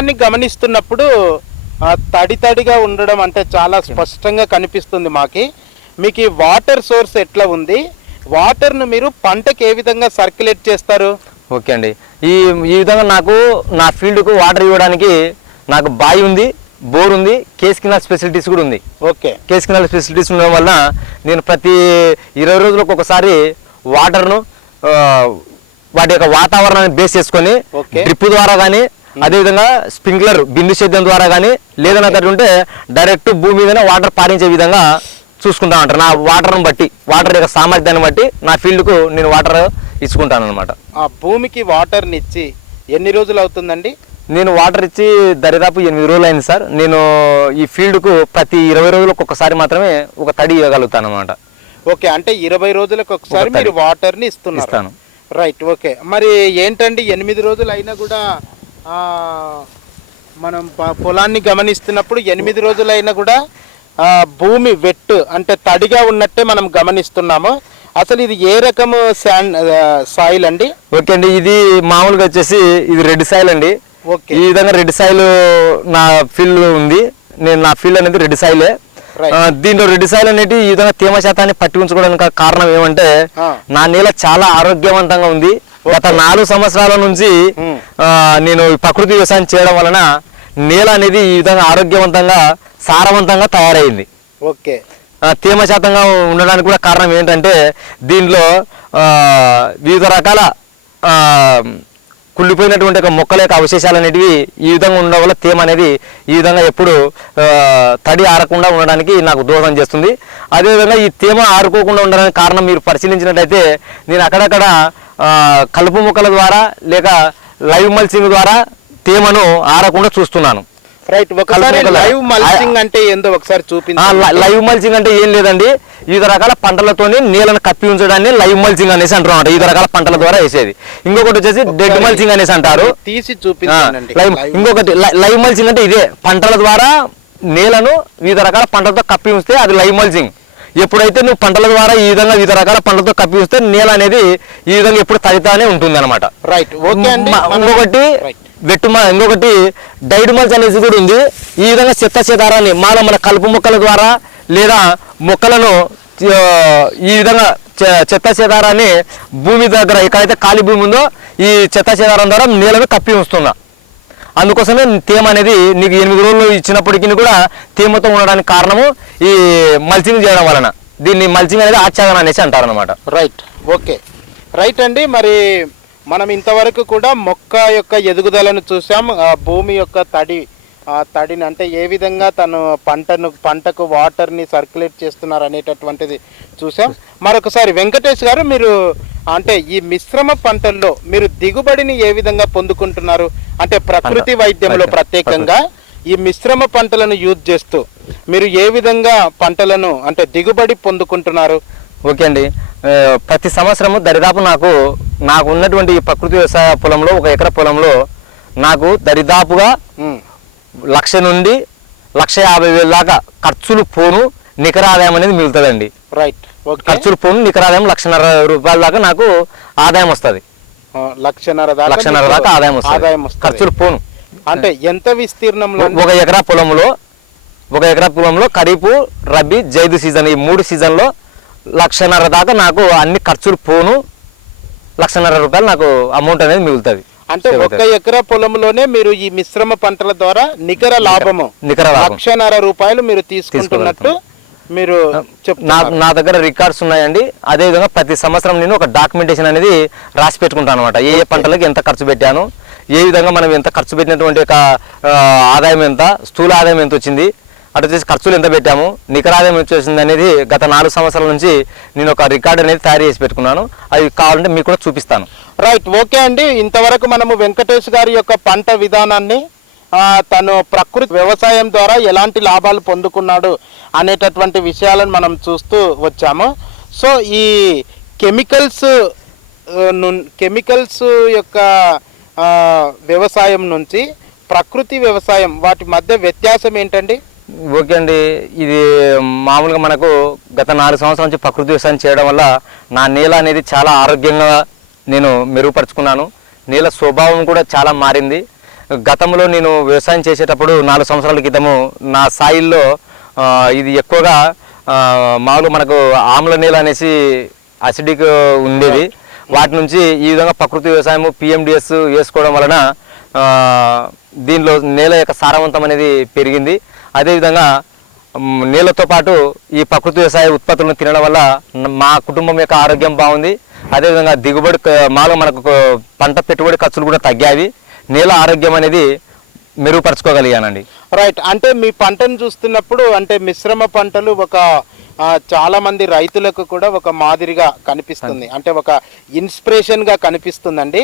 పొలాన్ని గమనిస్తున్నప్పుడు తడి తడిగా ఉండడం అంటే చాలా స్పష్టంగా కనిపిస్తుంది మాకి. మీకు ఈ వాటర్ సోర్స్ ఎట్లా ఉంది? వాటర్ను మీరు పంటకి ఏ విధంగా సర్క్యులేట్ చేస్తారు? ఓకే అండి. ఈ ఈ విధంగా నాకు నా ఫీల్డ్కు వాటర్ ఇవ్వడానికి నాకు బావి ఉంది బోర్ ఉంది కేస్ కినాల్ ఫెసిలిటీస్ కూడా ఉంది. ఓకే. కేస్ కినాల్ ఫెసిలిటీస్ ఉండడం వల్ల నేను ప్రతి ఇరవై రోజులకు ఒకసారి వాటర్ను వాటి యొక్క వాతావరణాన్ని బేస్ చేసుకొని ఓకే. డ్రిప్ ద్వారా కానీ అదేవిధంగా స్ప్రింక్లర్ బిందు సేద్యం ద్వారా కానీ లేదన్నా ఉంటే డైరెక్ట్ భూమి మీదనే వాటర్ పారించే విధంగా చూసుకుంటా ఉంటారు. నా వాటర్ను బట్టి వాటర్ యొక్క సామర్థ్యాన్ని బట్టి నా ఫీల్డ్కు నేను వాటర్ ఇచ్చుకుంటాను అనమాట ఆ భూమికి వాటర్ని ఇచ్చి ఎన్ని రోజులు అవుతుందండి? నేను వాటర్ ఇచ్చి దరిదాపు ఎనిమిది రోజులు అయింది సార్. నేను ఈ ఫీల్డ్కు ప్రతి ఇరవై రోజులకు ఒక్కసారి మాత్రమే ఒక తడి ఇవ్వగలుగుతాను అనమాట ఓకే అంటే ఇరవై రోజులకు ఒకసారి. మీరు వాటర్ని ఇస్తున్నారు. ఇస్తాను. Right okay. మరి ఏంటండి ఎనిమిది రోజులు అయినా కూడా మనం పొలాన్ని గమనిస్తున్నప్పుడు ఎనిమిది రోజులు అయినా కూడా భూమి వెట్టు అంటే తడిగా ఉన్నట్టే మనం గమనిస్తున్నాము. అసలు ఇది ఏ రకము శాండ్ సాయిల్ అండి? ఓకే అండి ఇది మామూలుగా వచ్చేసి ఇది రెడ్ సాయిల్ అండి. ఓకే. ఈ విధంగా రెడ్ సాయిల్ నా ఫీల్డ్ ఉంది. నేను నా ఫీల్డ్ అనేది రెడ్ సాయిలే. దీంట్లో రెడ్ సాయిల్ అనేది ఈ విధంగా తేమ శాతాన్ని పట్టి ఉంచుకోవడానికి కారణం ఏమంటే. నా నేల చాలా ఆరోగ్యవంతంగా ఉంది. గత నాలుగు సంవత్సరాల నుంచి నేను ప్రకృతి వ్యవసాయం చేయడం వలన నేల అనేది ఈ విధంగా ఆరోగ్యవంతంగా సారవంతంగా తయారైంది. ఓకే. తేమ శాతంగా ఉండడానికి కూడా కారణం ఏంటంటే దీనిలో వివిధ రకాల కుళ్ళిపోయినటువంటి ఒక మొక్కల యొక్క అవశేషాలు అనేటివి ఈ విధంగా ఉండడం వల్ల తేమ అనేది ఈ విధంగా ఎప్పుడు తడి ఆరకుండా ఉండడానికి నాకు దోహదం చేస్తుంది. అదేవిధంగా ఈ తేమ ఆరుకోకుండా ఉండడానికి కారణం మీరు పరిశీలించినట్టయితే నేను అక్కడక్కడ కలుపు మొక్కల ద్వారా లేక లైవ్ మల్సింగ్ ద్వారా తేమను ఆరకుండా చూస్తున్నాను. రైట్ ఒకసారి లైవ్ మల్చింగ్ అంటే ఏందో ఒకసారి చూపించండి లైవ్ మల్చింగ్ అంటే ఏం లేదండి. వివిధ రకాల పంటలతోని నీళ్ళను కప్పి ఉంచడాన్ని లైవ్ మల్చింగ్ అనేసి అంటారు అన్నమాట. వివిధ రకాల పంటల ద్వారా వేసేది. ఇంకొకటి వచ్చేసి డెడ్ మల్చింగ్ అనేసి అంటారు. తీసి చూపించండి లైవ్ ఇంకొకటి లైవ్ మల్చింగ్ అంటే ఇదే. పంటల ద్వారా నేలను వివిధ రకాల పంటలతో కప్పి ఉంచితే అది లైవ్ మల్చింగ్ ఎప్పుడైతే నువ్వు పంటల ద్వారా ఈ విధంగా వివిధ రకాల పంటలతో కప్పి ఉంచితే నేల అనేది ఈ విధంగా ఎప్పుడు తడితానే ఉంటుంది అనమాట రైట్ ఓకే ఇంకొకటి వెట్టుమా ఇంకొకటి డైడ్ మల్చ్ అనేసి కూడా ఉంది. ఈ విధంగా చెత్త చెదారాన్ని మన కలుపు మొక్కల ద్వారా లేదా మొక్కలను ఈ విధంగా చె- చెత్త భూమి దగ్గర ఎక్కడైతే ఖాళీ భూమి ఉందో ఈ చెత్త ద్వారా నేలను కప్పి ఉంచుతున్నా. అందుకోసమే తేమ అనేది నీకు ఎనిమిది రోజులు ఇచ్చినప్పటికీ కూడా తేమతో ఉండడానికి కారణము ఈ మల్చింగ్ చేయడం వలన. దీన్ని మల్చింగ్ అనేది ఆచ్ఛాదన అనేసి అంటారు అనమాట రైట్ ఓకే రైట్ అండి. మరి మనం ఇంతవరకు కూడా మొక్క యొక్క ఎదుగుదలను చూసాం ఆ భూమి యొక్క తడి ఆ తడిని అంటే ఏ విధంగా తను పంటను పంటకు వాటర్ని సర్క్యులేట్ చేస్తున్నారు అనేటటువంటిది చూసాం మరొకసారి వెంకటేష్ గారు మీరు అంటే ఈ మిశ్రమ పంటల్లో మీరు దిగుబడిని ఏ విధంగా పొందుకుంటున్నారు అంటే ప్రకృతి. వైద్యంలో. ప్రత్యేకంగా ఈ మిశ్రమ పంటలను యూజ్ చేస్తూ మీరు ఏ విధంగా పంటలను అంటే దిగుబడి పొందుకుంటున్నారు ఓకే అండి. ప్రతి సంవత్సరము దరిదాపు నాకు నాకు ఉన్నటువంటి ఈ ప్రకృతి వ్యవసాయ పొలంలో ఒక ఎకర పొలంలో నాకు దరిదాపుగా లక్ష నుండి లక్ష యాభై వేల దాకా ఖర్చులు పోను నికర ఆదాయం అనేది మిగులుతుందండి. రైట్ ఖర్చులు పోను నికర ఆదాయం లక్షన్నర రూపాయల దాకా నాకు ఆదాయం వస్తుంది. లక్షన్నర దాకా లక్షన్నర దాకా ఆదాయం వస్తుంది. ఆదాయం వస్తుంది. ఖర్చులు పోను. అంటే ఎంత విస్తీర్ణంలో ఒక ఎకరా పొలంలో ఒక ఎకరా పొలంలో ఖరీఫ్ రబీ జైదు సీజన్ ఈ మూడు సీజన్లో లక్షన్నర దాకా నాకు అన్ని ఖర్చులు పోను. లక్షన్నర రూపాయలు నాకు అమౌంట్ అనేది మిగులుతుంది. అంటే ఒక ఎకరా పొలంలోనే మీరు ఈ మిశ్రమ పంటల ద్వారా నికర లాభము నికర లక్షన్నర రూపాయలు మీరు తీసుకుంటున్నట్టు మీరు నా నా దగ్గర రికార్డ్స్ ఉన్నాయండి. అదేవిధంగా ప్రతి సంవత్సరం నేను ఒక డాక్యుమెంటేషన్ అనేది రాసి పెట్టుకుంటాను అనమాట ఏ ఏ పంటలకు ఎంత ఖర్చు పెట్టాను ఏ విధంగా మనం ఎంత ఖర్చు పెట్టినటువంటి ఒక ఆదాయం ఎంత స్థూల ఆదాయం ఎంత వచ్చింది అటు వచ్చేసి ఖర్చులు ఎంత పెట్టాము నికర వచ్చేసింది ఎంత వచ్చింది అనేది గత నాలుగు సంవత్సరాల నుంచి నేను ఒక రికార్డ్ అనేది తయారు చేసి పెట్టుకున్నాను. అది కావాలంటే మీకు కూడా చూపిస్తాను. రైట్ ఓకే అండి. ఇంతవరకు మనము వెంకటేష్ గారి యొక్క పంట విధానాన్ని తను ప్రకృతి వ్యవసాయం ద్వారా ఎలాంటి లాభాలు పొందుకున్నాడు అనేటటువంటి విషయాలను మనం చూస్తూ వచ్చాము. సో ఈ కెమికల్స్ కెమికల్స్ యొక్క వ్యవసాయం నుంచి ప్రకృతి వ్యవసాయం వాటి మధ్య వ్యత్యాసం ఏంటండి? ఓకే అండి. ఇది మామూలుగా మనకు గత నాలుగు సంవత్సరాల నుంచి ప్రకృతి వ్యవసాయం చేయడం వల్ల నా నేల అనేది చాలా ఆరోగ్యంగా నేను మెరుగుపరుచుకున్నాను. నేల స్వభావం కూడా చాలా మారింది. గతంలో నేను వ్యవసాయం చేసేటప్పుడు నాలుగు సంవత్సరాల క్రితము నా సాయిల్లో ఇది ఎక్కువగా మామూలుగా మనకు ఆమ్ల నేల అనేసి అసిడిక్ ఉండేది. వాటి నుంచి ఈ విధంగా ప్రకృతి వ్యవసాయము పిఎండిఎస్ వేసుకోవడం వలన దీనిలో నేల యొక్క సారవంతం అనేది పెరిగింది. అదేవిధంగా నీళ్ళతో పాటు ఈ ప్రకృతి వ్యవసాయ ఉత్పత్తులను తినడం వల్ల మా కుటుంబం యొక్క ఆరోగ్యం బాగుంది. అదేవిధంగా దిగుబడి మాలో మనకు పంట పెట్టుబడి ఖర్చులు కూడా తగ్గాయి. నేల ఆరోగ్యం అనేది మెరుగుపరచుకోగలిగానండి. రైట్ అంటే మీ పంటను చూస్తున్నప్పుడు అంటే మిశ్రమ పంటలు ఒక చాలా మంది రైతులకు కూడా ఒక మాదిరిగా కనిపిస్తుంది. అంటే ఒక ఇన్స్పిరేషన్గా కనిపిస్తుందండి.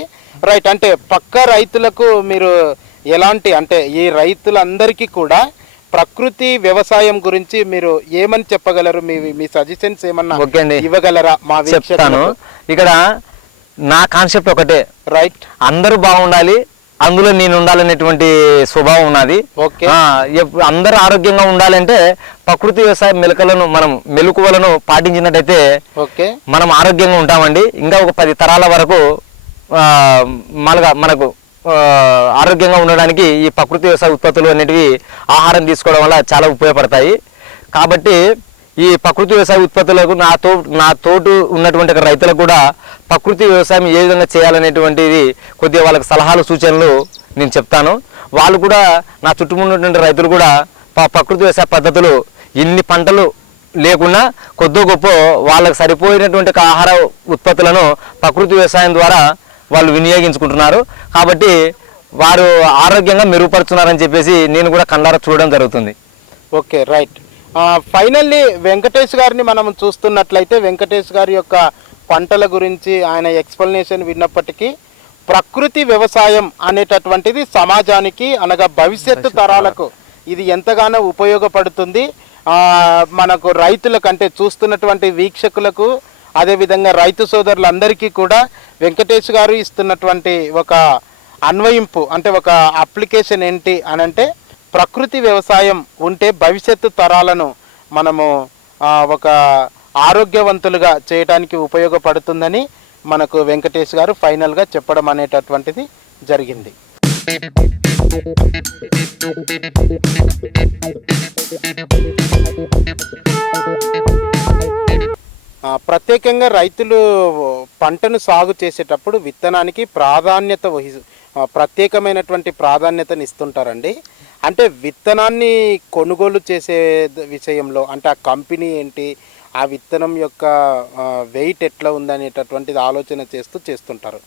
రైట్ అంటే పక్క రైతులకు మీరు ఎలాంటి అంటే ఈ రైతులందరికీ కూడా ప్రకృతి వ్యవసాయం గురించి మీరు ఏమని చెప్పగలరు? మీ మీ సజెషన్స్ ఏమన్నా. ఇవ్వగలరా మా చెప్తాను. ఇక్కడ నా కాన్సెప్ట్ ఒకటే. రైట్ అందరూ బాగుండాలి అందులో నేను ఉండాలనేటువంటి స్వభావం ఉన్నది. అందరూ ఆరోగ్యంగా ఉండాలంటే ప్రకృతి వ్యవసాయ మెలకలను మనం మెలకువలను పాటించినట్టయితే ఓకే. మనం ఆరోగ్యంగా ఉంటామండి. ఇంకా ఒక పది తరాల వరకు మనగా మనకు ఆరోగ్యంగా ఉండడానికి ఈ ప్రకృతి వ్యవసాయ ఉత్పత్తులు అనేటివి ఆహారం తీసుకోవడం వల్ల చాలా ఉపయోగపడతాయి. కాబట్టి ఈ ప్రకృతి వ్యవసాయ ఉత్పత్తులకు నా తో నా తోటు ఉన్నటువంటి రైతులకు కూడా ప్రకృతి వ్యవసాయం ఏ విధంగా చేయాలనేటువంటిది కొద్దిగా వాళ్ళకి సలహాలు సూచనలు నేను చెప్తాను. వాళ్ళు కూడా నా చుట్టూ ఉన్నటువంటి రైతులు కూడా ప్రకృతి వ్యవసాయ పద్ధతులు ఇన్ని పంటలు లేకున్నా కొద్దో గొప్ప వాళ్ళకి సరిపోయినటువంటి ఆహార ఉత్పత్తులను ప్రకృతి వ్యవసాయం ద్వారా వాళ్ళు వినియోగించుకుంటున్నారు. కాబట్టి వారు ఆరోగ్యంగా మెరుగుపరుచున్నారని చెప్పేసి నేను కూడా కళ్ళారా చూడడం జరుగుతుంది. Okay right. ఫైనల్లీ వెంకటేష్ గారిని మనం చూస్తున్నట్లయితే వెంకటేష్ గారి యొక్క పంటల గురించి ఆయన ఎక్స్ప్లెనేషన్ విన్నప్పటికీ ప్రకృతి వ్యవసాయం అనేటటువంటిది సమాజానికి అనగా భవిష్యత్తు తరాలకు ఇది ఎంతగానో ఉపయోగపడుతుంది. ఆ, మనకు రైతులకు అంటే చూస్తున్నటువంటి వీక్షకులకు అదేవిధంగా రైతు సోదరులందరికీ కూడా వెంకటేష్ గారు ఇస్తున్నటువంటి ఒక అన్వయింపు అంటే ఒక అప్లికేషన్ ఏంటి అని అంటే ప్రకృతి వ్యవసాయం ఉంటే భవిష్యత్తు తరాలను మనము ఒక ఆరోగ్యవంతులుగా చేయడానికి ఉపయోగపడుతుందని మనకు వెంకటేష్ గారు ఫైనల్గా చెప్పడం అనేటటువంటిది జరిగింది. ఆ, ప్రత్యేకంగా రైతులు పంటను సాగు చేసేటప్పుడు విత్తనానికి ప్రాధాన్యత వహి ప్రత్యేకమైనటువంటి ప్రాధాన్యతని ఇస్తుంటారండి. అంటే విత్తనాన్ని కొనుగోలు చేసే విషయంలో అంటే ఆ కంపెనీ ఏంటి ఆ విత్తనం యొక్క వెయిట్ ఎట్లా ఉందనేటటువంటిది ఆలోచన చేస్తూ చేస్తుంటారు.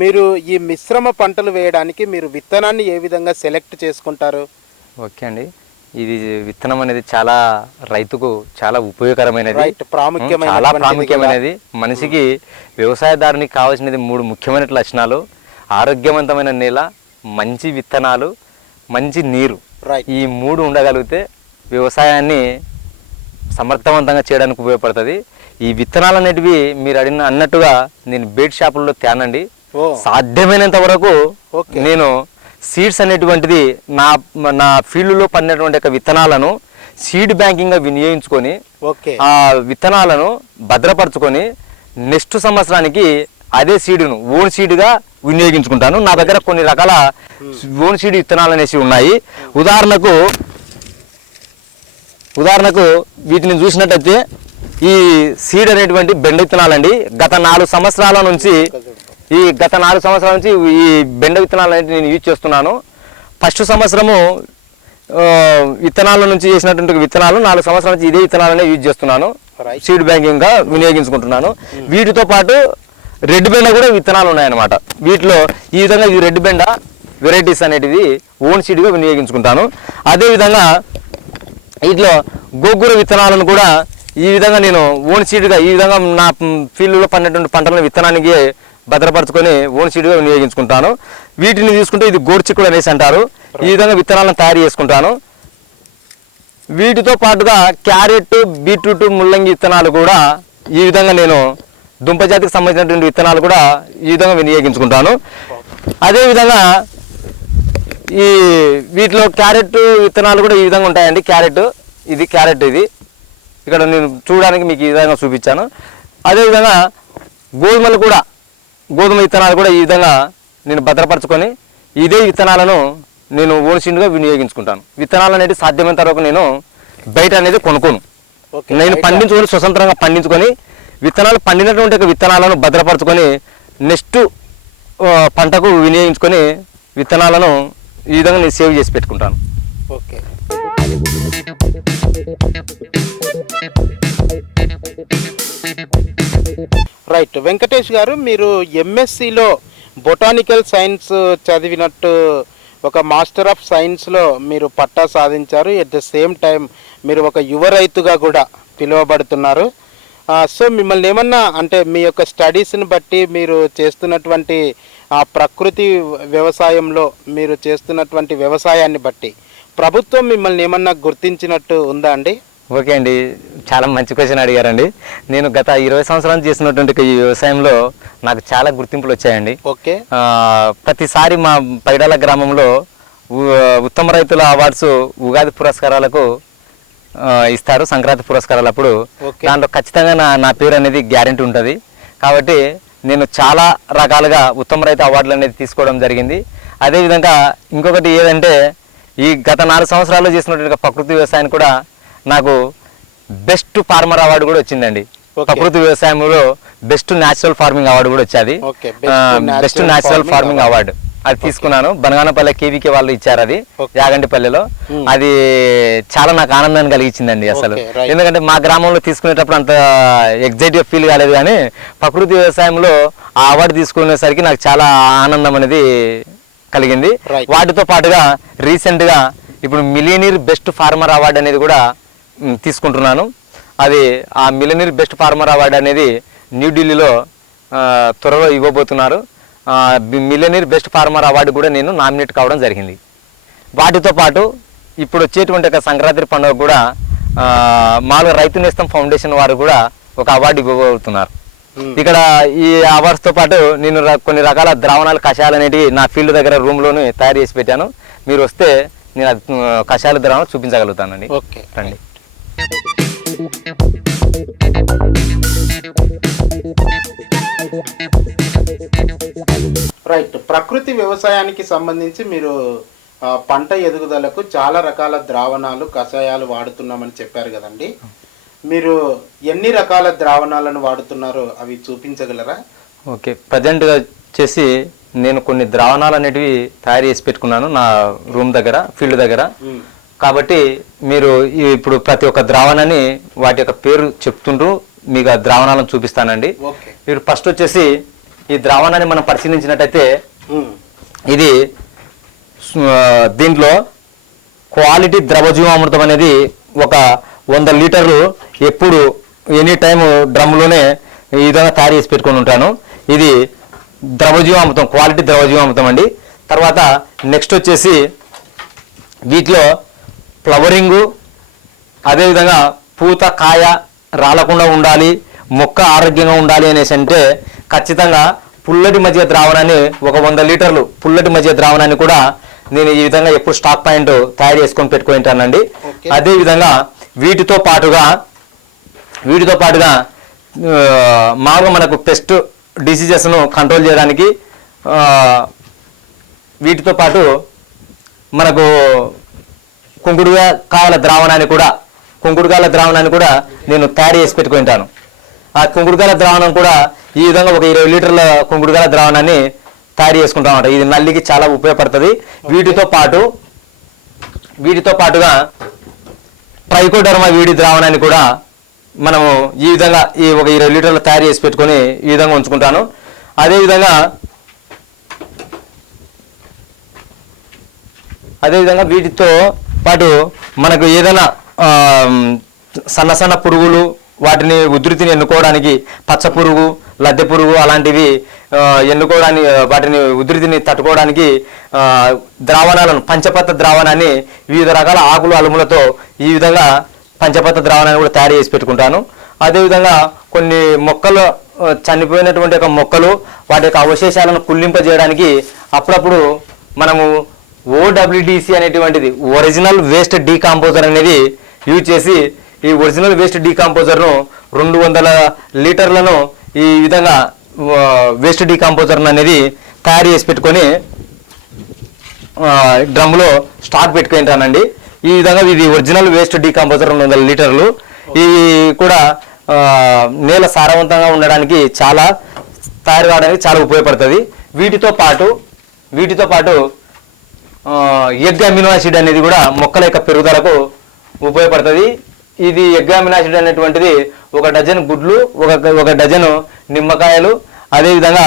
మీరు ఈ మిశ్రమ పంటలు వేయడానికి మీరు విత్తనాన్ని ఏ విధంగా సెలెక్ట్ చేసుకుంటారు? ఓకే అండి. ఇది విత్తనం అనేది చాలా రైతుకు చాలా ఉపయోగకరమైనది. ప్రాముఖ్యమైన చాలా ప్రాముఖ్యమైనది. మనిషికి వ్యవసాయదారునికి కావాల్సినది మూడు ముఖ్యమైన లక్షణాలు. ఆరోగ్యవంతమైన నేల మంచి విత్తనాలు మంచి నీరు. ఈ మూడు ఉండగలిగితే వ్యవసాయాన్ని సమర్థవంతంగా చేయడానికి ఉపయోగపడుతుంది. ఈ విత్తనాలు అనేటివి మీరు అడిగిన అన్నట్టుగా నేను బేట్ షాపుల్లో తేనండి. సాధ్యమైనంత వరకు. నేను సీడ్స్ అనేటువంటిది నా నా ఫీల్డ్లో పడినటువంటి యొక్క విత్తనాలను సీడ్ బ్యాంకింగ్గా వినియోగించుకొని ఓకే. ఆ విత్తనాలను భద్రపరచుకొని నెక్స్ట్ సంవత్సరానికి అదే సీడును ఓన్ సీడ్గా వినియోగించుకుంటాను. నా దగ్గర కొన్ని రకాల ఓన్ సీడ్ విత్తనాలు అనేసి ఉన్నాయి. ఉదాహరణకు ఉదాహరణకు వీటిని చూసినట్టయితే ఈ సీడ్ అనేటువంటి బెండ విత్తనాలండి. గత నాలుగు సంవత్సరాల నుంచి ఈ గత నాలుగు సంవత్సరాల నుంచి ఈ బెండ విత్తనాలు అనేవి నేను యూజ్ చేస్తున్నాను. ఫస్ట్ సంవత్సరము విత్తనాల నుంచి చేసినటువంటి విత్తనాలు నాలుగు సంవత్సరాల నుంచి ఇదే విత్తనాలనే యూజ్ చేస్తున్నాను. సీడ్ బ్యాంకింగ్గా వినియోగించుకుంటున్నాను. వీటితో పాటు రెడ్ బెండ కూడా విత్తనాలు ఉన్నాయన్నమాట. వీటిలో ఈ విధంగా ఇది రెడ్ బెండ వెరైటీస్ అనేటివి ఓన్ సీడ్గా వినియోగించుకుంటాను. అదేవిధంగా వీటిలో గోంగూర విత్తనాలను కూడా ఈ విధంగా నేను ఓన్ సీడ్గా ఈ విధంగా నా ఫీల్డ్లో పండినటువంటి పంటలను విత్తనానికి భద్రపరచుకొని ఓన్ సీడ్గా వినియోగించుకుంటాను. వీటిని తీసుకుంటే ఇది గోర్చిక్కుడు అనేసి అంటారు. ఈ విధంగా విత్తనాలను తయారు చేసుకుంటాను. వీటితో పాటుగా క్యారెట్ బీట్రూట్ ముల్లంగి విత్తనాలు కూడా ఈ విధంగా నేను దుంపజాతికి సంబంధించినటువంటి విత్తనాలు కూడా ఈ విధంగా వినియోగించుకుంటాను. అదేవిధంగా ఈ వీటిలో క్యారెట్ విత్తనాలు కూడా ఈ విధంగా ఉంటాయండి. క్యారెట్ ఇది క్యారెట్ ఇది. ఇక్కడ నేను చూడడానికి మీకు ఈ విధంగా చూపించాను. అదేవిధంగా గోధుమలు కూడా గోధుమ విత్తనాలు కూడా ఈ విధంగా నేను భద్రపరచుకొని ఇదే విత్తనాలను నేను ఓన్సిండ్గా వినియోగించుకుంటాను. విత్తనాలు అనేది సాధ్యమైనంత వరకు నేను బయట అనేది కొనుక్కోను. నేను పండించుకొని స్వతంత్రంగా పండించుకొని విత్తనాలు పండినటువంటి విత్తనాలను భద్రపరచుకొని నెక్స్ట్ పంటకు వినియోగించుకొని విత్తనాలను ఈ విధంగా నేను సేవ్ చేసి పెట్టుకుంటాను. ఓకే. రైట్. వెంకటేష్ గారు మీరు ఎంఎస్సిలో బొటానికల్ సైన్స్ చదివినట్టు ఒక మాస్టర్ ఆఫ్ సైన్స్లో మీరు పట్టా సాధించారు. ఎట్ ద సేమ్ టైం మీరు ఒక యువ రైతుగా కూడా పిలువబడుతున్నారు. సో మిమ్మల్ని ఏమన్నా అంటే మీ యొక్క స్టడీస్ని బట్టి మీరు చేస్తున్నటువంటి ఆ ప్రకృతి వ్యవసాయంలో మీరు చేస్తున్నటువంటి వ్యవసాయాన్ని బట్టి ప్రభుత్వం మిమ్మల్ని ఏమన్నా గుర్తించినట్టు ఉందా అండి? ఓకే అండి. చాలా మంచి క్వశ్చన్ అడిగారండి. నేను గత ఇరవై సంవత్సరాలు చేసినటువంటి ఈ వ్యవసాయంలో నాకు చాలా గుర్తింపులు వచ్చాయండి. ఓకే. ప్రతిసారి మా పైడాల గ్రామంలో ఉత్తమ రైతుల అవార్డ్స్ ఉగాది పురస్కారాలకు ఇస్తారు. సంక్రాంతి పురస్కారాలు అప్పుడు. దాంట్లో ఖచ్చితంగా నా నా పేరు అనేది గ్యారెంటీ ఉంటుంది. కాబట్టి నేను చాలా రకాలుగా ఉత్తమ రైతు అవార్డులు అనేది తీసుకోవడం జరిగింది. అదేవిధంగా ఇంకొకటి ఏదంటే ఈ గత నాలుగు సంవత్సరాల్లో చేసినటువంటి ప్రకృతి వ్యవసాయాన్ని కూడా నాకు బెస్ట్ ఫార్మర్ అవార్డు కూడా వచ్చిందండి. ప్రకృతి వ్యవసాయంలో బెస్ట్ న్యాచురల్ ఫార్మింగ్ అవార్డు కూడా వచ్చేది బెస్ట్ న్యాచురల్ ఫార్మింగ్ అవార్డు అది తీసుకున్నాను బనగానపల్లె కేవీకే వాళ్ళు ఇచ్చారు అది. యాగంటిపల్లెలో Hmm. అది చాలా నాకు ఆనందాన్ని కలిగించిందండి అసలు. ఎందుకంటే మా గ్రామంలో తీసుకునేటప్పుడు అంత ఎగ్జైటివ్ ఫీల్ కాలేదు కానీ ప్రకృతి వ్యవసాయంలో ఆ అవార్డు తీసుకునేసరికి నాకు చాలా ఆనందం అనేది కలిగింది. వాటితో పాటుగా రీసెంట్గా ఇప్పుడు మిలియనీర్ బెస్ట్ ఫార్మర్ అవార్డు అనేది కూడా తీసుకుంటున్నాను. అది ఆ మిలియనీర్ బెస్ట్ ఫార్మర్ అవార్డు అనేది న్యూఢిల్లీలో త్వరలో ఇవ్వబోతున్నారు. మిలియనీర్ బెస్ట్ ఫార్మర్ అవార్డు కూడా నేను నామినేట్ కావడం జరిగింది. వాటితో పాటు ఇప్పుడు వచ్చేటువంటి ఒక సంక్రాంతి పండుగ కూడా మామూలుగా రైతు నేస్తం ఫౌండేషన్ వారు కూడా ఒక అవార్డు ఇవ్వబోతున్నారు. ఇక్కడ ఈ అవార్డ్స్తో పాటు నేను కొన్ని రకాల ద్రావణాలు కషాయాలు అనేటివి నా ఫీల్డ్ దగ్గర రూమ్లోనే తయారు చేసి పెట్టాను. మీరు వస్తే నేను కషాయాల ద్రావణం చూపించగలుగుతానండి. ఓకే. రండి. రైట్. ప్రకృతి వ్యవసాయానికి సంబంధించి మీరు పంట ఎదుగుదలకు చాలా రకాల ద్రావణాలు కషాయాలు వాడుతున్నామని చెప్పారు కదండి. మీరు ఎన్ని రకాల ద్రావణాలను వాడుతున్నారో అవి చూపించగలరా? ఓకే. ప్రజెంట్గా వచ్చేసి నేను కొన్ని ద్రావణాలు అనేటివి తయారు చేసి పెట్టుకున్నాను నా రూమ్ దగ్గర ఫీల్డ్ దగ్గర. కాబట్టి మీరు ఇప్పుడు ప్రతి ఒక్క ద్రావణాన్ని వాటి యొక్క పేరు చెప్తుంటూ మీకు ఆ ద్రావణాలను చూపిస్తానండి. మీరు ఫస్ట్ వచ్చేసి ఈ ద్రావణాన్ని మనం పరిశీలించినట్టయితే. ఇది దీంట్లో క్వాలిటీ ద్రవజీవామృతం అనేది ఒక వంద లీటర్లు ఎప్పుడు ఎనీ టైం డ్రమ్లోనే ఈ విధంగా తయారు చేసి పెట్టుకొని ఉంటాను. ఇది ద్రవజీవామృతం క్వాలిటీ ద్రవజీవామృతం అండి. తర్వాత నెక్స్ట్ వచ్చేసి వీటిలో ఫ్లవరింగు అదేవిధంగా పూత కాయ రాలకుండా ఉండాలి మొక్క ఆరోగ్యంగా ఉండాలి అనేసి అంటే ఖచ్చితంగా పుల్లటి మధ్య ద్రావణాన్ని ఒక వంద లీటర్లు పుల్లటి మధ్య ద్రావణాన్ని కూడా నేను ఈ విధంగా ఎప్పుడు స్టాక్ పాయింట్ తయారు చేసుకొని పెట్టుకొని ఉంటానండి Okay. అదే విధంగా వీటితో పాటుగా వీటితో పాటుగా మామూలుగా మనకు పెస్ట్ డిసీజెస్ను కంట్రోల్ చేయడానికి వీటితో పాటు మనకు కుంకుడుగా కాయల ద్రావణాన్ని కూడా కుంకుడుకాయల ద్రావణాన్ని కూడా నేను తయారు చేసి పెట్టుకుంటాను. ఆ కుంకుడుకాయల ద్రావణం కూడా ఈ విధంగా ఒక ఇరవై లీటర్ల కుంకుడుకాయల ద్రావణాన్ని తయారు చేసుకుంటాం ఇది నల్లికి చాలా ఉపయోగపడుతుంది. వీటితో పాటు వీటితో పాటుగా ట్రైకోడర్మా వీడి ద్రావణాన్ని కూడా మనము ఈ విధంగా ఈ ఒక ఇరవై లీటర్లు తయారు చేసి పెట్టుకొని ఈ విధంగా ఉంచుకుంటాను. అదేవిధంగా అదేవిధంగా వీటితో పాటు మనకు ఏదైనా సన్న సన్న పురుగులు వాటిని ఉధృతిని ఎన్నుకోవడానికి పచ్చ పురుగు లద్దె పురుగు అలాంటివి ఎన్నుకోవడానికి వాటిని ఉధృతిని తట్టుకోవడానికి ద్రావణాలను పంచపత్ర ద్రావణాన్ని వివిధ రకాల ఆకులు అలుములతో ఈ విధంగా పంచపత్ర ద్రావణాన్ని కూడా తయారు చేసి పెట్టుకుంటాను. అదేవిధంగా కొన్ని మొక్కలు చనిపోయినటువంటి ఒక మొక్కలు వాటి యొక్క అవశేషాలను కుళ్ళింపజేయడానికి అప్పుడప్పుడు మనము ఓడబ్ల్యూడిసి అనేటువంటిది ఒరిజినల్ వేస్ట్ డీకాంపోజర్ అనేది యూజ్ చేసి ఈ ఒరిజినల్ వేస్ట్ డీకాంపోజర్ను రెండు వందల లీటర్లను ఈ విధంగా వేస్ట్ డీకాంపోజర్ అనేది తయారు చేసి పెట్టుకొని డ్రమ్లో డ్రమ్ములో స్టాక్ పెట్టుకుంటానండి. ఈ విధంగా ఇది ఒరిజినల్ వేస్ట్ డీకాంపోజర్ రెండు వందల లీటర్లు. ఇవి కూడా నేల సారవంతంగా ఉండడానికి చాలా తయారు కావడానికి చాలా ఉపయోగపడుతుంది. వీటితో పాటు వీటితో పాటు ఎగ్ అమినో యాసిడ్ అనేది కూడా మొక్కల యొక్క పెరుగుదలకు ఉపయోగపడుతుంది. ఇది ఎగ్ అమినో యాసిడ్ అనేటువంటిది ఒక డజన్ గుడ్లు ఒక ఒక డజను నిమ్మకాయలు అదేవిధంగా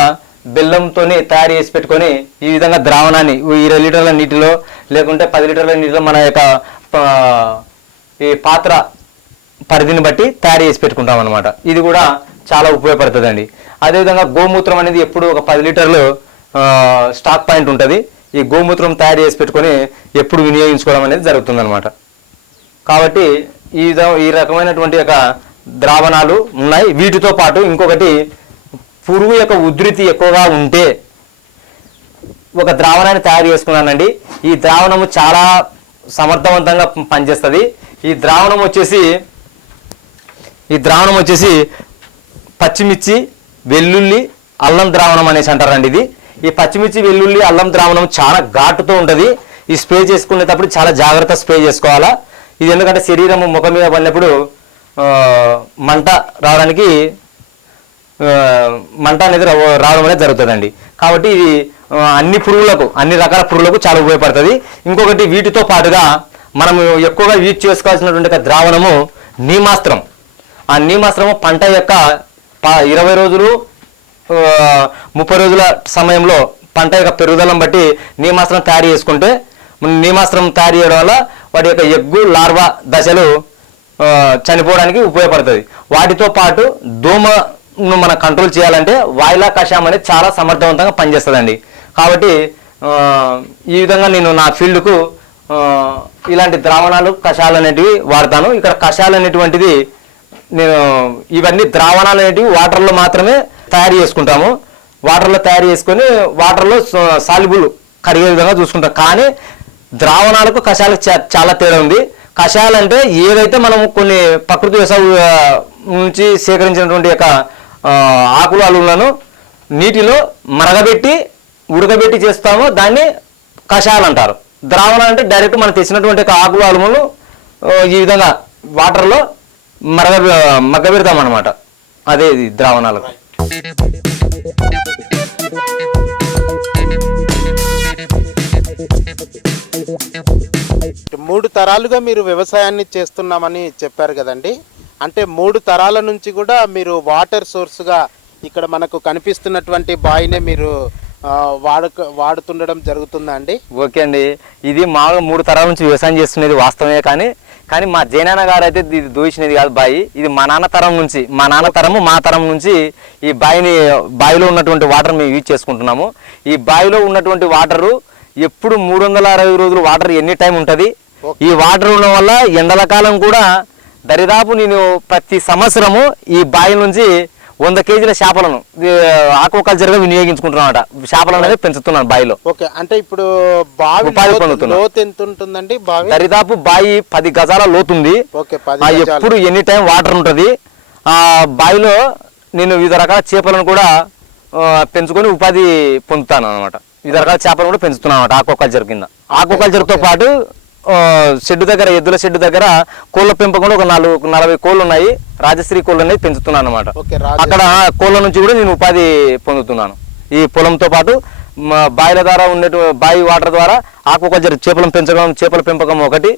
బెల్లంతో తయారు చేసి పెట్టుకొని ఈ విధంగా ద్రావణాన్ని ఇరవై లీటర్ల నీటిలో లేకుంటే పది లీటర్ల నీటిలో మన యొక్క ఈ పాత్ర పరిధిని బట్టి తయారు చేసి పెట్టుకుంటాం అనమాట ఇది కూడా చాలా ఉపయోగపడుతుందండి. అదేవిధంగా గోమూత్రం అనేది ఎప్పుడు ఒక పది లీటర్లు స్టాక్ పాయింట్ ఉంటుంది. ఈ గోమూత్రం తయారు చేసి పెట్టుకొని ఎప్పుడు వినియోగించుకోవడం అనేది జరుగుతుంది కాబట్టి ఈ ఈ రకమైనటువంటి యొక్క ద్రావణాలు ఉన్నాయి. వీటితో పాటు ఇంకొకటి పురుగు యొక్క ఉధృతి ఎక్కువగా ఉంటే ఒక ద్రావణాన్ని తయారు చేసుకున్నానండి. ఈ ద్రావణము చాలా సమర్థవంతంగా పనిచేస్తుంది. ఈ ద్రావణం వచ్చేసి ఈ ద్రావణం వచ్చేసి పచ్చిమిర్చి వెల్లుల్లి అల్లం ద్రావణం అనేసి అంటారండి ఇది. ఈ పచ్చిమిర్చి వెల్లుల్లి అల్లం ద్రావణం చాలా ఘాటుతో ఉంటుంది. ఈ స్ప్రే చేసుకునేటప్పుడు చాలా జాగ్రత్త స్ప్రే చేసుకోవాలా. ఇది ఎందుకంటే శరీరం ముఖం మీద పడినప్పుడు మంట రావడానికి మంట అనేది రావ- రావడం అనేది జరుగుతుందండి. కాబట్టి ఇది అన్ని పురుగులకు అన్ని రకాల పురుగులకు చాలా ఉపయోగపడుతుంది. ఇంకొకటి వీటితో పాటుగా మనం ఎక్కువగా యూజ్ చేసుకోవాల్సినటువంటి ద్రావణము నీమాస్త్రం. ఆ నీమాస్త్రము పంట యొక్క ప- ఇరవై రోజులు ముప్పై రోజుల సమయంలో పంట యొక్క పెరుగుదలను బట్టి నీమాస్త్రం తయారు చేసుకుంటే నీమాస్త్రం తయారు చేయడం వల్ల వాటి యొక్క ఎగ్గు లార్వా దశలు చనిపోవడానికి ఉపయోగపడుతుంది. వాటితో పాటు దోమను మనం కంట్రోల్ చేయాలంటే వాయిలా కషాయం అనేది చాలా సమర్థవంతంగా పనిచేస్తుందండి. కాబట్టి ఈ విధంగా నేను నా ఫీల్డ్కు ఇలాంటి ద్రావణాలు కషాయాలు అనేటివి వాడతాను. ఇక్కడ కషాయాలు అనేటువంటిది నేను ఇవన్నీ ద్రావణాలు అనేటివి వాటర్లో మాత్రమే తయారు చేసుకుంటాము. వాటర్లో తయారు చేసుకొని వాటర్లో సాలిబుల్ కరిగే విధంగా చూసుకుంటాం. కానీ ద్రావణాలకు కషాయాలకు చా- చాలా తేడా ఉంది. కషాయాలు అంటే ఏదైతే మనం కొన్ని ప్రకృతి వ్యవసాయ నుంచి సేకరించినటువంటి యొక్క ఆకులు అలులను నీటిలో మరగబెట్టి ఉడకబెట్టి చేస్తామో దాన్ని కషాయాలు అంటారు. ద్రావణం అంటే డైరెక్ట్ మనం తెచ్చినటువంటి యొక్క ఆకులు అలుములు ఈ విధంగా వాటర్లో మరగ మగ్గబెడతాం అనమాట అదే ఇది ద్రావణాలకు. మూడు తరాలుగా మీరు వ్యవసాయాన్ని చేస్తున్నామని చెప్పారు కదండి. అంటే మూడు తరాల నుంచి కూడా మీరు వాటర్ సోర్స్గా ఇక్కడ మనకు కనిపిస్తున్నటువంటి బాయినే మీరు వాడుక వాడుతుండడం జరుగుతుందా అండి? ఓకే అండి. ఇది మామూలుగా మూడు తరాల నుంచి వ్యవసాయం చేస్తున్నది వాస్తవమే కానీ కానీ మా జయనాన్న గారు అయితే ఇది దూసినది కాదు బాయి. ఇది మా నాన్న తరం నుంచి మా నాన్న తరము మా తరం నుంచి ఈ బావిని బావిలో ఉన్నటువంటి వాటర్ మేము యూజ్ చేసుకుంటున్నాము. ఈ బావిలో ఉన్నటువంటి వాటరు ఎప్పుడు మూడు వందల అరవై రోజులు వాటర్ ఎన్ని టైం ఉంటుంది. ఈ వాటర్ ఉండడం వల్ల ఎండల కాలం కూడా దరిదాపు నేను ప్రతి సంవత్సరము ఈ బావి నుంచి వంద కేజీల చేపలను ఆక్వాకల్చర్గా వినియోగించుకుంటున్నాను చేపలను అనేది పెంచుతున్నాను బావిలో. ఓకే అంటే ఇప్పుడు బావి ఉపాధి పొందుతున్నా. ఉంటుందండి బావి? దరిదాపు బావి పది గజాల లోతుంది. ఎప్పుడు ఎనీ టైం వాటర్ ఉంటుంది. ఆ బావిలో నేను వివిధ రకాల చేపలను కూడా పెంచుకొని ఉపాధి పొందుతాను అనమాట వివిధ రకాల చేపలను కూడా పెంచుతున్నాను అనమాట ఆక్వాకల్చర్ కింద. ఆక్వాకల్చర్తో పాటు షెడ్ దగ్గర ఎద్దుల షెడ్ దగ్గర కోళ్ళ పెంపకంలో ఒక నాలుగు నలభై కోళ్ళు ఉన్నాయి. రాజశ్రీ కోళ్ళు అనేది పెంచుతున్నాను అనమాట అక్కడ కోళ్ళ నుంచి కూడా నేను ఉపాధి పొందుతున్నాను. ఈ పొలంతో పాటు మా బావిల ద్వారా ఉన్నట్టు బావి వాటర్ ద్వారా ఆక్వాకల్చర్ చేపలను పెంచడం చేపల పెంపకం ఒకటి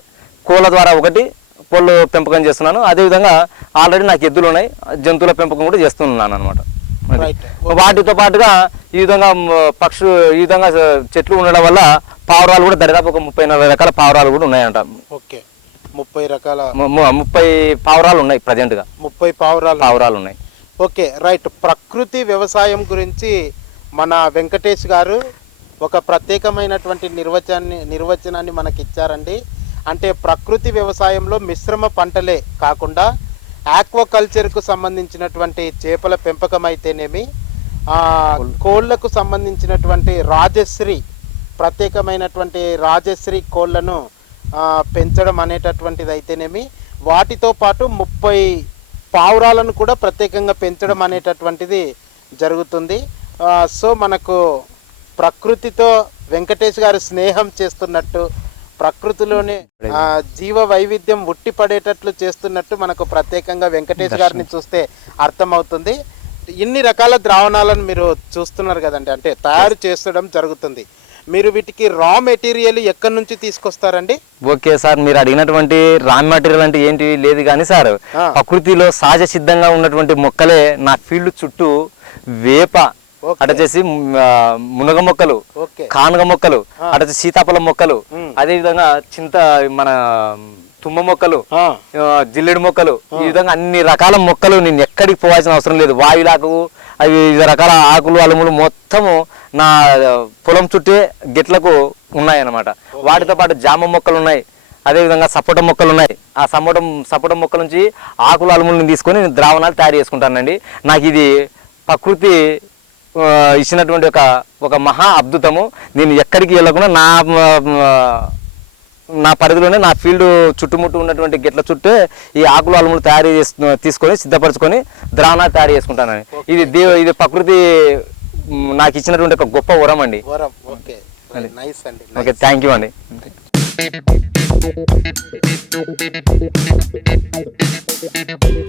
కోళ్ళ ద్వారా ఒకటి కోళ్ళు పెంపకం చేస్తున్నాను. అదేవిధంగా ఆల్రెడీ నాకు ఎద్దులు ఉన్నాయి జంతువుల పెంపకం కూడా చేస్తున్నాను అనమాట. వాటితో పాటుగా ఈ విధంగా మ, పక్షు ఈ విధంగా చెట్లు ఉండడం వల్ల పావురాలు కూడా దరిదాపు ఒక ముప్పై నలభై రకాల పావురాలు కూడా ఉన్నాయంట. ఓకే ముప్పై రకాల ముప్పై పావురాలు ఉన్నాయి ప్రజెంట్గా. ముప్పై పావురాలు. పావురాలు ఉన్నాయి. Okay right. ప్రకృతి వ్యవసాయం గురించి మన వెంకటేష్ గారు ఒక ప్రత్యేకమైనటువంటి నిర్వచనాన్ని నిర్వచనాన్ని మనకి ఇచ్చారండి అంటే ప్రకృతి వ్యవసాయంలో మిశ్రమ పంటలే కాకుండా ఆక్వాకల్చర్కు సంబంధించినటువంటి చేపల పెంపకం అయితేనేమి ఆ, కోళ్ళకు సంబంధించినటువంటి రాజశ్రీ ప్రత్యేకమైనటువంటి రాజశ్రీ కోళ్ళను పెంచడం అనేటటువంటిది అయితేనేమి వాటితో పాటు ముప్పై పావురాలను కూడా ప్రత్యేకంగా పెంచడం అనేటటువంటిది జరుగుతుంది. సో మనకు ప్రకృతితో వెంకటేష్ గారు స్నేహం చేస్తున్నట్టు ప్రకృతిలోనే జీవ వైవిధ్యం ఉట్టిపడేటట్లు చేస్తున్నట్టు మనకు ప్రత్యేకంగా వెంకటేష్ గారిని చూస్తే అర్థమవుతుంది. ఇన్ని రకాల ద్రావణాలను మీరు చూస్తున్నారు కదండి అంటే తయారు చేస్తడం జరుగుతుంది. మీరు వీటికి రా మెటీరియల్ ఎక్కడి నుంచి తీసుకొస్తారండి ఓకే సార్ మీరు అడిగినటువంటి రా మెటీరియల్ అంటే ఏంటి లేదు కానీ సార్. ప్రకృతిలో సహజ సిద్ధంగా ఉన్నటువంటి మొక్కలే నా ఫీల్డ్ చుట్టూ వేప ఓకే. అటు వచ్చేసి మ్, ఆ, మునగ మొక్కలు కానుగ మొక్కలు అటు వచ్చేసి సీతాఫలం మొక్కలు. అదే విధంగా చింత మన తుమ్మ మొక్కలు జిల్లెడు మొక్కలు ఈ విధంగా అన్ని రకాల మొక్కలు నేను ఎక్కడికి పోవాల్సిన అవసరం లేదు వాయులాకు అవి వివిధ రకాల ఆకులు అలుములు మొత్తము నా పొలం చుట్టే గిట్లకు ఉన్నాయన్నమాట. వాటితో పాటు జామ మొక్కలు ఉన్నాయి. అదేవిధంగా సపోటా మొక్కలు ఉన్నాయి. ఆ సపోటం సపోటా మొక్కల నుంచి ఆకులు అలుములను తీసుకొని నేను ద్రావణాలు తయారు చేసుకుంటానండి. నాకు ఇది ప్రకృతి ఇచ్చినటువంటి ఒక ఒక మహా అద్భుతము. నేను ఎక్కడికి వెళ్ళకుండా నా నా పరిధిలోనే నా ఫీల్డ్ చుట్టుముట్టు ఉన్నటువంటి గిట్ల చుట్టూ ఈ ఆకులు అలములు తయారు చేసు తీసుకొని సిద్ధపరచుకొని ద్రాణ తయారు చేసుకుంటానని. ఇది దేవ ఇది ప్రకృతి నాకు ఇచ్చినటువంటి ఒక గొప్ప వరం అండి. ఓకే. థ్యాంక్ యూ అండి. Thank you.